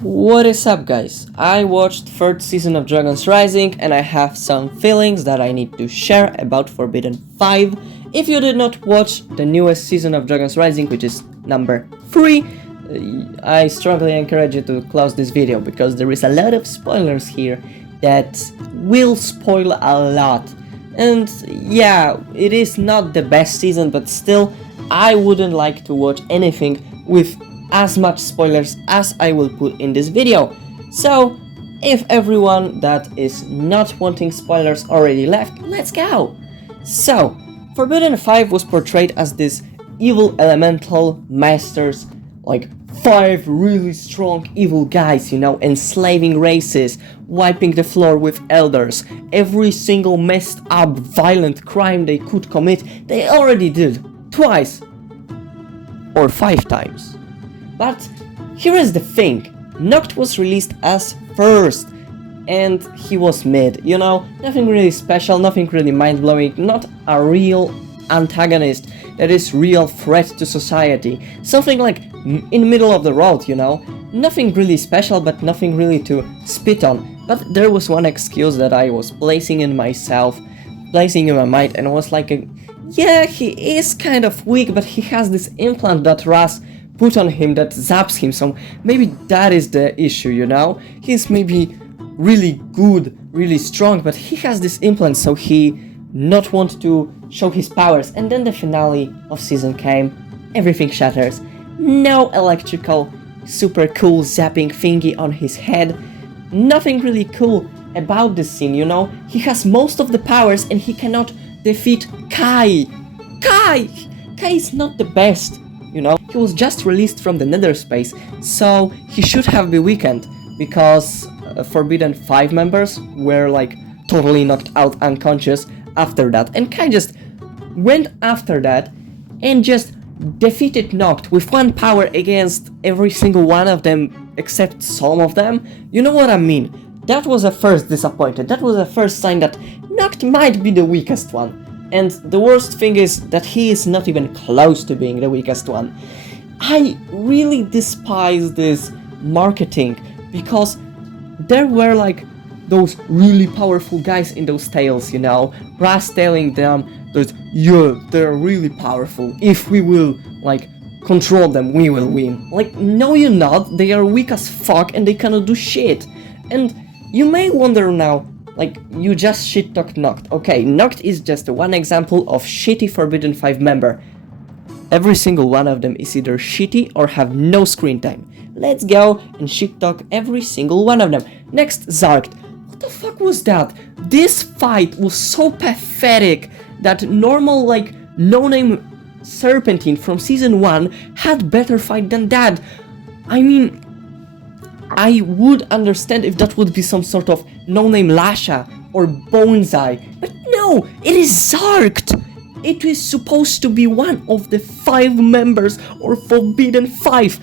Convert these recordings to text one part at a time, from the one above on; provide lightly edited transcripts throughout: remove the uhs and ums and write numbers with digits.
What is up, guys? I watched third season of Dragon's Rising and I have some feelings that I need to share about Forbidden 5. If you did not watch the newest season of Dragon's Rising, which is number 3, I strongly encourage you to close this video because there is a lot of spoilers here that will spoil a lot. And yeah, it is not the best season, but still, I wouldn't like to watch anything with as much spoilers as I will put in this video. So, if everyone that is not wanting spoilers already left, let's go! So, Forbidden 5 was portrayed as this evil elemental masters, like 5 really strong evil guys, you know, enslaving races, wiping the floor with elders. Every single messed up violent crime they could commit, they already did. Twice. Or 5 times. But here is the thing, Nokt was released as first, and he was mid, you know, nothing really special, nothing really mind-blowing, not a real antagonist that is real threat to society, something like in middle of the road, you know, nothing really special but nothing really to spit on. But there was one excuse that I was placing in myself, placing in my mind, and was like, yeah, he is kind of weak, but he has this implant that Ras put on him that zaps him, so maybe that is the issue, you know? He's maybe really good, really strong, but he has this implant, so he not want to show his powers. And then the finale of season came, everything shatters. No electrical, super cool zapping thingy on his head. Nothing really cool about this scene, you know? He has most of the powers and he cannot defeat Kai! Kai is not the best, you know? He was just released from the nether space, so he should have been weakened, because Forbidden 5 members were like totally knocked out unconscious after that, and Kai just went after that and just defeated Nokt with one power against every single one of them except some of them. You know what I mean? That was a first disappointed, that was a first sign that Nokt might be the weakest one. And the worst thing is that he is not even close to being the weakest one. I really despise this marketing, because there were like those really powerful guys in those tales, you know, Ras telling them that, yeah, they're really powerful, if we will, like, control them, we will win. Like, no you're not, they are weak as fuck and they cannot do shit. And you may wonder now, like, you just shit-talked Nokt. Okay, Nokt is just one example of shitty Forbidden 5 member. Every single one of them is either shitty or have no screen time. Let's go and shit-talk every single one of them. Next, Zark. What the fuck was that? This fight was so pathetic that normal, like, no-name Serpentine from season 1 had better fight than that. I mean, I would understand if that would be some sort of no-name Lasha or Bonsai, but no, it is Zark! It is supposed to be one of the 5 members or Forbidden 5.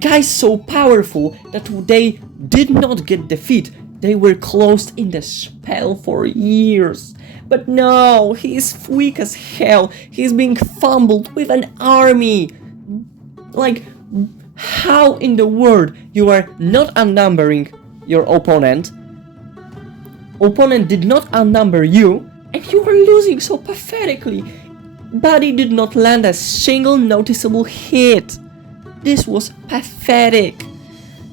Guys so powerful that they did not get defeat. They were closed in the spell for years. But no, he is weak as hell. He's being fumbled with an army. Like, how in the world you are not outnumbering your opponent? Opponent did not outnumber you, and you were losing so pathetically. Buddy did not land a single noticeable hit. This was pathetic.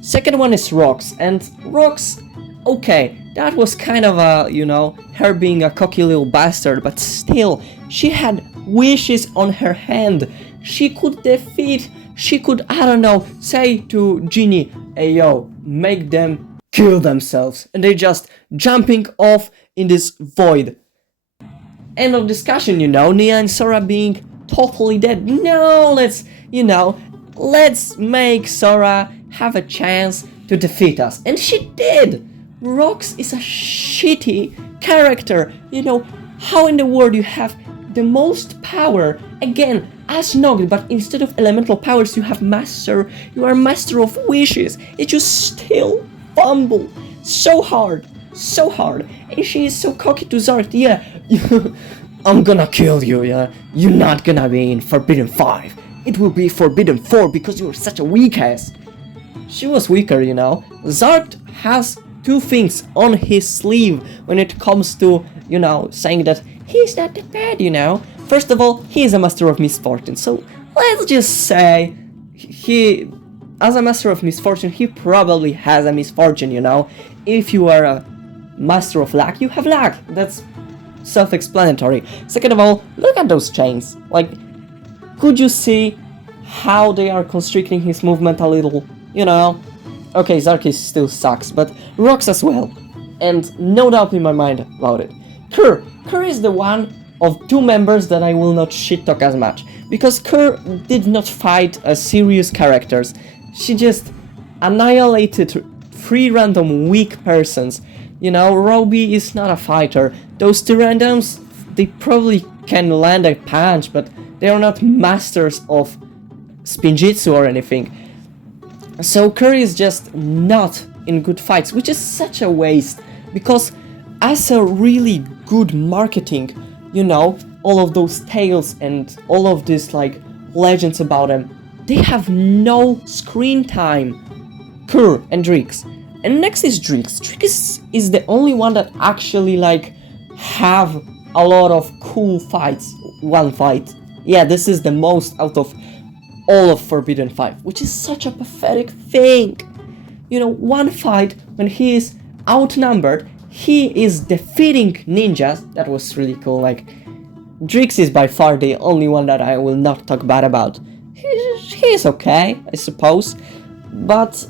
Second one is Rox, and Rox, okay, that was kind of a, you know, her being a cocky little bastard, but still, she had wishes on her hand. She could defeat, she could, I don't know, say to Genie, hey yo, make them kill themselves, and they just jumping off in this void. End of discussion, you know, Nia and Sora being totally dead. No, let's make Sora have a chance to defeat us. And she did! Rox is a shitty character. You know, how in the world you have the most power, again, as Nokt, but instead of elemental powers you have master, you are master of wishes. It just still fumble so hard. And she is so cocky to Zark, yeah, I'm gonna kill you, yeah, you're not gonna be in Forbidden 5. It will be Forbidden 4 because you're such a weak ass. she was weaker, you know. Zark has two things on his sleeve when it comes to, you know, saying that he's not that bad, you know. First of all, he is a master of misfortune, so let's just say he, as a master of misfortune, he probably has a misfortune, you know. If you are a master of luck, you have luck. That's self-explanatory. Second of all, look at those chains. Like, could you see how they are constricting his movement a little? You know? Okay, Zark still sucks, but rocks as well. And no doubt in my mind about it. Kerr is the one of two members that I will not shit talk as much. Because Kerr did not fight serious characters. She just annihilated 3 random weak persons. You know, Roby is not a fighter. Those 2 randoms, they probably can land a punch, but they are not masters of spinjitzu or anything. So Kerr is just not in good fights, which is such a waste. Because as a really good marketing, you know, all of those tales and all of this like legends about them, they have no screen time. Kerr and Drix. And next is Drix. Drix is the only one that actually like have a lot of cool fights. One fight. Yeah, this is the most out of all of Forbidden 5, which is such a pathetic thing. You know, one fight when he is outnumbered, he is defeating ninjas. That was really cool. Like, Drix is by far the only one that I will not talk bad about. He's okay, I suppose. But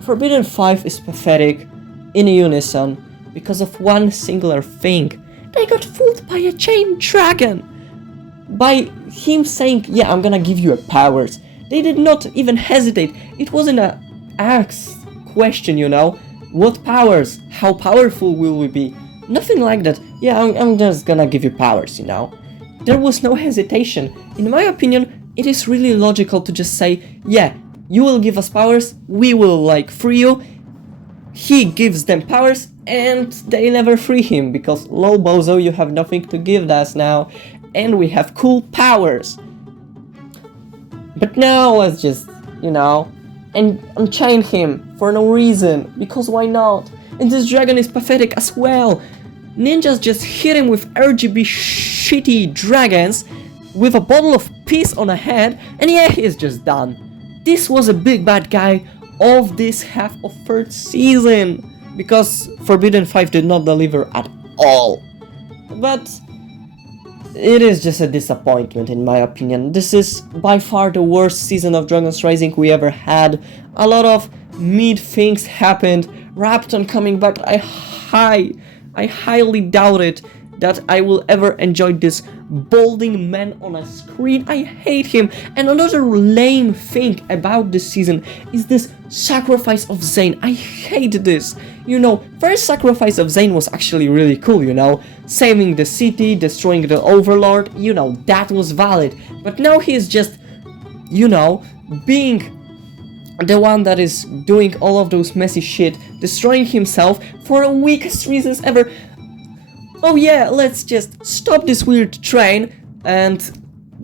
Forbidden 5 is pathetic in unison because of one singular thing. They got fooled by a chain dragon. By him saying, yeah, I'm gonna give you powers. They did not even hesitate. It wasn't a asked question, you know. What powers? How powerful will we be? Nothing like that. Yeah, I'm just gonna give you powers, you know. There was no hesitation. In my opinion, it is really logical to just say, yeah, you will give us powers, we will like free you. He gives them powers and they never free him because lol bozo, you have nothing to give us now and we have cool powers. But now let's just, you know, and unchain him for no reason, because why not? And this dragon is pathetic as well. Ninjas just hit him with RGB shitty dragons with a bottle of piss on a head, and yeah, he's just done. This was a big bad guy of this half of 3rd season, because Forbidden 5 did not deliver at all. But it is just a disappointment in my opinion. This is by far the worst season of Dragon's Rising we ever had. A lot of mid things happened. Rapton coming back, I highly doubt it that I will ever enjoy this balding man on a screen. I hate him. And another lame thing about this season is this sacrifice of Zane. I hate this. You know, first sacrifice of Zane was actually really cool, you know, saving the city, destroying the Overlord, you know, that was valid. But now he is just, you know, being the one that is doing all of those messy shit, destroying himself for the weakest reasons ever. Oh yeah, let's just stop this weird train and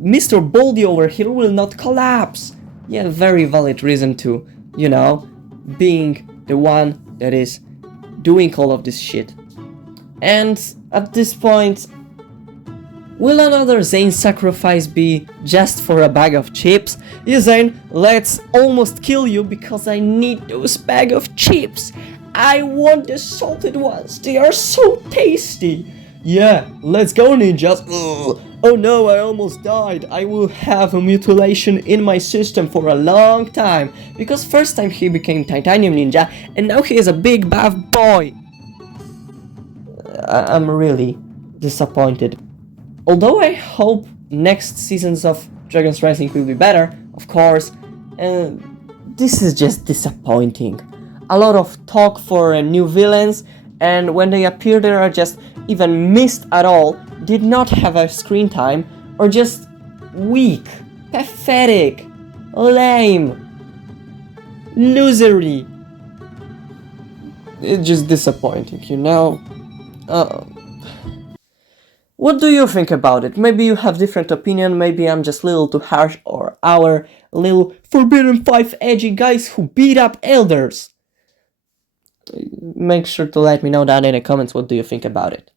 Mr. Baldy over here will not collapse. Yeah, very valid reason to, you know, being the one that is doing all of this shit. And at this point, will another Zane sacrifice be just for a bag of chips? Yeah, Zane, let's almost kill you because I need those bag of chips. I want the salted ones, they are so tasty. Yeah, let's go ninjas. Ugh. Oh no, I almost died. I will have a mutilation in my system for a long time. Because first time he became Titanium Ninja and now he is a big buff boy. I'm really disappointed. Although I hope next seasons of Dragon's Rising will be better, of course, this is just disappointing. A lot of talk for new villains, and when they appear they are just even missed at all, did not have a screen time, or just weak, pathetic, lame, losery. It's just disappointing, you know? What do you think about it? Maybe you have different opinion, maybe I'm just a little too harsh, or our little Forbidden 5 edgy guys who beat up elders. Make sure to let me know down in the comments what do you think about it.